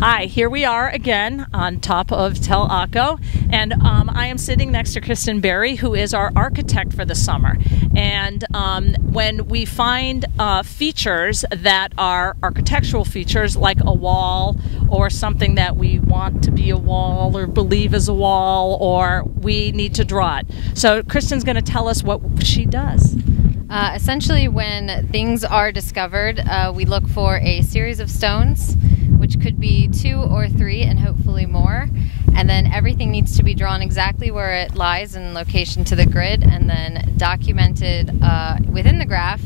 Hi, here we are again on top of Tell Akko, and I am sitting next to Kristen Berry, who is our architect for the summer. And when we find features that are architectural features, like a wall or something that we want to be a wall or believe is a wall, or we need to draw it. So Kristen's going to tell us what she does. Essentially, when things are discovered, we look for a series of stones, which could be 2 or 3 and hopefully more, and then everything needs to be drawn exactly where it lies in location to the grid, and then documented within the graph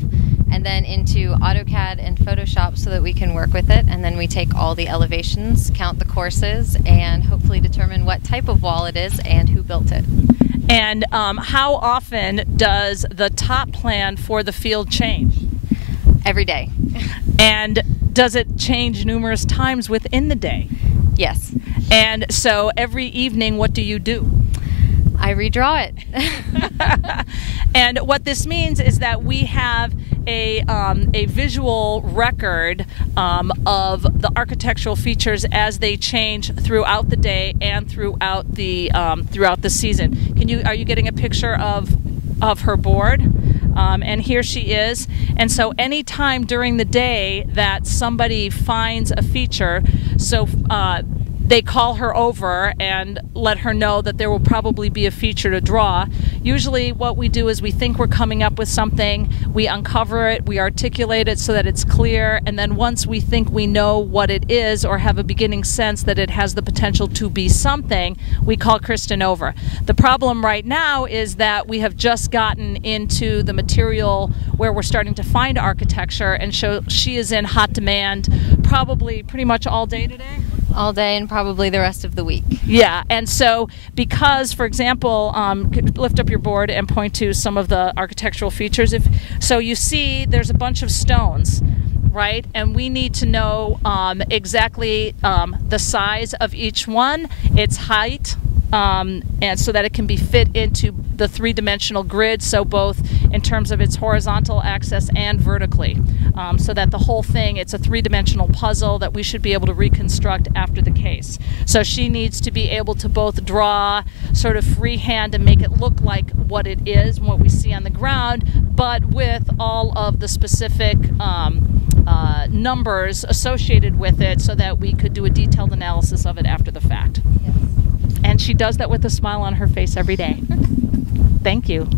and then into AutoCAD and Photoshop so that we can work with it. And then we take all the elevations, count the courses, and hopefully determine what type of wall it is and who built it. And how often does the top plan for the field change? Every day. And does it change numerous times within the day? Yes. And so every evening, what do you do? I redraw it. And what this means is that we have a visual record of the architectural features as they change throughout the day and throughout the season. Are you getting a picture of her board? And here she is. And so any time during the day that somebody finds a feature, they call her over and let her know that there will probably be a feature to draw. Usually what we do is we think we're coming up with something, we uncover it, we articulate it so that it's clear, and then once we think we know what it is or have a beginning sense that it has the potential to be something, we call Kristen over. The problem right now is that we have just gotten into the material where we're starting to find architecture, and she is in hot demand probably pretty much all day today. All day and probably the rest of the week. Yeah, and so because, for example, lift up your board and point to some of the architectural features. So you see there's a bunch of stones, right? And we need to know exactly the size of each one, its height, and so that it can be fit into the three-dimensional grid, so both in terms of its horizontal axis and vertically, so that the whole thing, it's a three-dimensional puzzle that we should be able to reconstruct after the case. So she needs to be able to both draw sort of freehand and make it look like what it is and what we see on the ground, but with all of the specific numbers associated with it so that we could do a detailed analysis of it after the fact. Yes. And she does that with a smile on her face every day. Thank you.